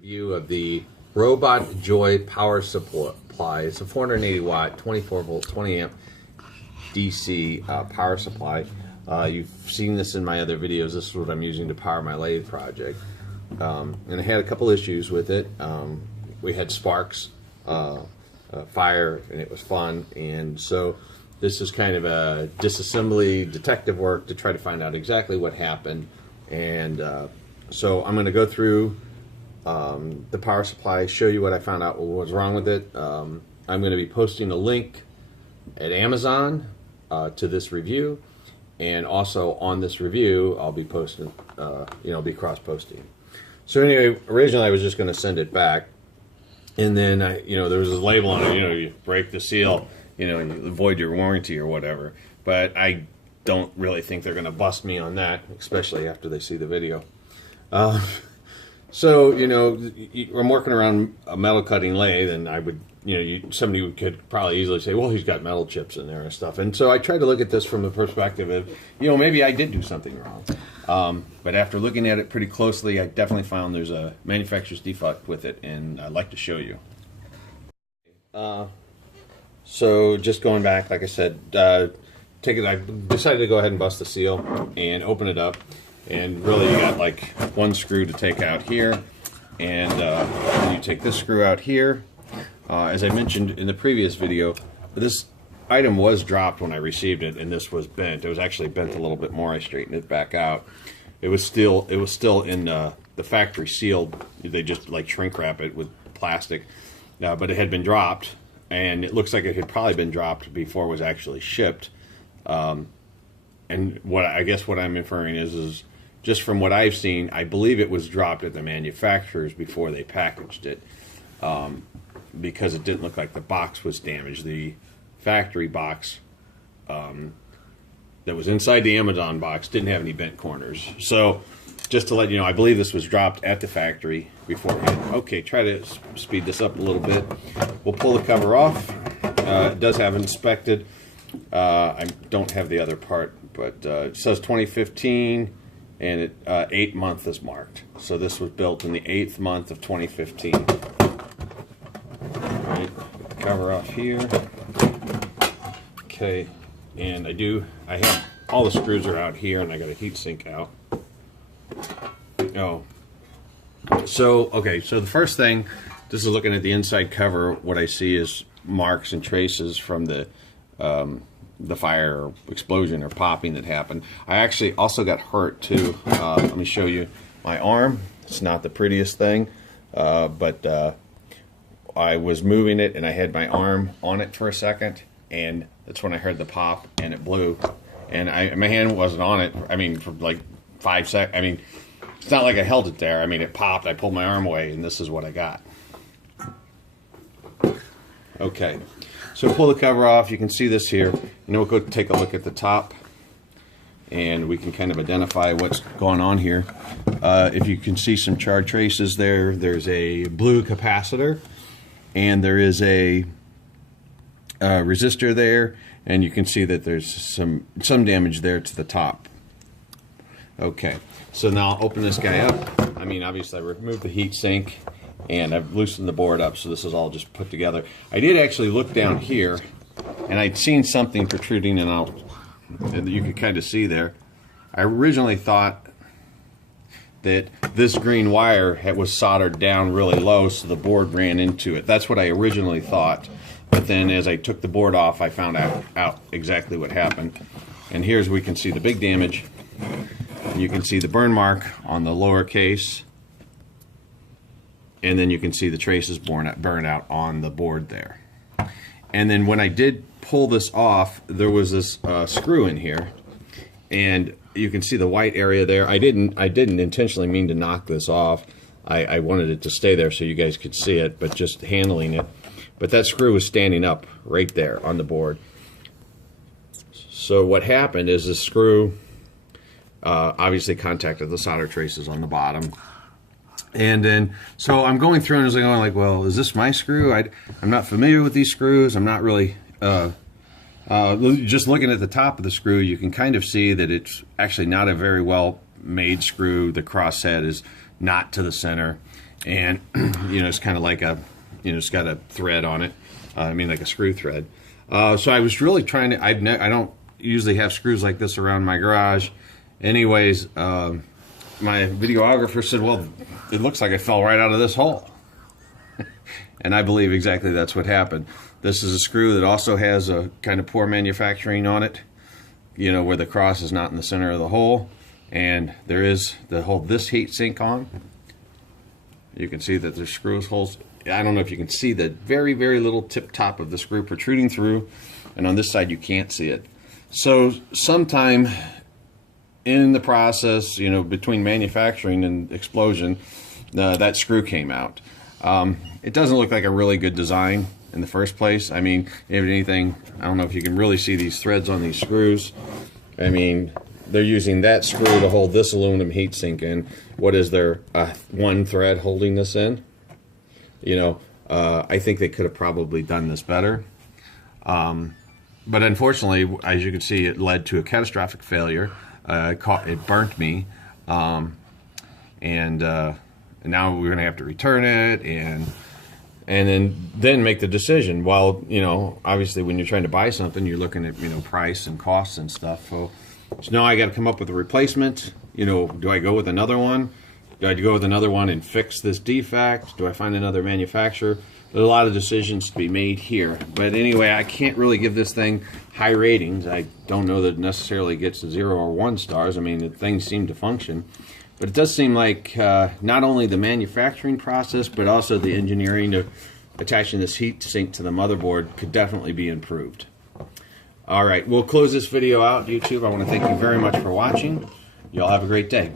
Review of the Robotjoy power supply. It's a 480 watt, 24 volt, 20 amp DC power supply. You've seen this in my other videos. This is what I'm using to power my lathe project. And I had a couple issues with it. We had sparks, fire, and it was fun. And so this is kind of a disassembly detective work to try to find out exactly what happened. And so I'm going to go through the power supply, show you what I found out, what was wrong with it. I'm going to be posting a link at Amazon to this review, and also on this review I'll be posting, be cross-posting. So anyway, originally I was just going to send it back, and then there was a label on it, you break the seal, you void your warranty or whatever. But I don't really think they're going to bust me on that, especially after they see the video. So, I'm working around a metal cutting lathe, and I would, somebody could probably easily say, well, he's got metal chips in there and stuff. And so I tried to look at this from the perspective of, maybe I did do something wrong. But after looking at it pretty closely, I definitely found there's a manufacturer's defect with it, and I'd like to show you. So just going back, like I said, I decided to go ahead and bust the seal and open it up. And really, you got like one screw to take out here, and you take this screw out here. As I mentioned in the previous video, this item was dropped when I received it, and this was bent. It was actually bent a little bit more. I straightened it back out. It was still in the factory sealed. They just like shrink wrap it with plastic, but it had been dropped, and it looks like it had probably been dropped before it was actually shipped. And what I'm inferring is just from what I've seen, I believe it was dropped at the manufacturers before they packaged it, because it didn't look like the box was damaged. The factory box that was inside the Amazon box didn't have any bent corners. So just to let you know, I believe this was dropped at the factory beforehand. Okay, try to speed this up a little bit. We'll pull the cover off. It does have inspected. I don't have the other part, but it says 2015, and it 8th month is marked. So this was built in the 8th month of 2015. All right, cover off here. Okay, and I have all the screws are out here, and I got a heat sink out. Oh, so the first thing, this is looking at the inside cover. What I see is marks and traces from the fire or explosion or popping that happened. I actually also got hurt too. Let me show you my arm. It's not the prettiest thing, but I was moving it and I had my arm on it for a second, and that's when I heard the pop and it blew. And my hand wasn't on it, for like 5 seconds. It's not like I held it there. It popped, I pulled my arm away, and this is what I got. Okay. So pull the cover off. You can see this here. And then we'll go take a look at the top, and we can kind of identify what's going on here. If you can see some charred traces there, there's a blue capacitor, and there is a resistor there, and you can see that there's some damage there to the top. Okay, so now I'll open this guy up. Obviously I removed the heat sink, and I've loosened the board up, so this is all just put together. I did actually look down here, and I'd seen something protruding and out, and you could kind of see there. I originally thought that this green wire was soldered down really low, so the board ran into it. That's what I originally thought, but then as I took the board off, I found out exactly what happened. And here's where we can see the big damage. You can see the burn mark on the lower case, and then you can see the traces burn out on the board there. And then when I did pull this off, there was this screw in here, and you can see the white area there. I didn't intentionally mean to knock this off. I wanted it to stay there so you guys could see it, but just handling it. But that screw was standing up right there on the board. So what happened is the screw obviously contacted the solder traces on the bottom. And then, so I'm going through and I was like, well, is this my screw? I'm not familiar with these screws. I'm not really, just looking at the top of the screw, you can kind of see that it's actually not a very well made screw. The cross head is not to the center. and you know, it's kind of like a, you know, it's got a thread on it. I mean, like a screw thread. So I was really trying to. I don't usually have screws like this around my garage. Anyways, my videographer said, "Well, it looks like I fell right out of this hole," and I believe exactly that's what happened. This is a screw that also has a kind of poor manufacturing on it. You know, where the cross is not in the center of the hole, and there is the hole this heat sink on. You can see that there's screw holes. I don't know if you can see the very, very little tip top of the screw protruding through, and on this side you can't see it. So sometime in the process, you know, between manufacturing and explosion, that screw came out. It doesn't look like a really good design in the first place. I mean, if anything, I don't know if you can really see these threads on these screws. I mean, they're using that screw to hold this aluminum heatsink in. What is there, one thread holding this in? You know, I think they could have probably done this better. But unfortunately, as you can see, it led to a catastrophic failure. It burnt me. And now we're going to have to return it and then make the decision. Well, you know, obviously when you're trying to buy something, you're looking at, you know, price and costs and stuff. So now I got to come up with a replacement. You know, do I go with another one? Do I go with another one and fix this defect? Do I find another manufacturer? There's a lot of decisions to be made here. But anyway, I can't really give this thing high ratings. I don't know that it necessarily gets to 0 or 1 stars. I mean, the things seem to function. But it does seem like not only the manufacturing process, but also the engineering of attaching this heat sink to the motherboard could definitely be improved. All right, we'll close this video out, YouTube. I want to thank you very much for watching. Y'all have a great day.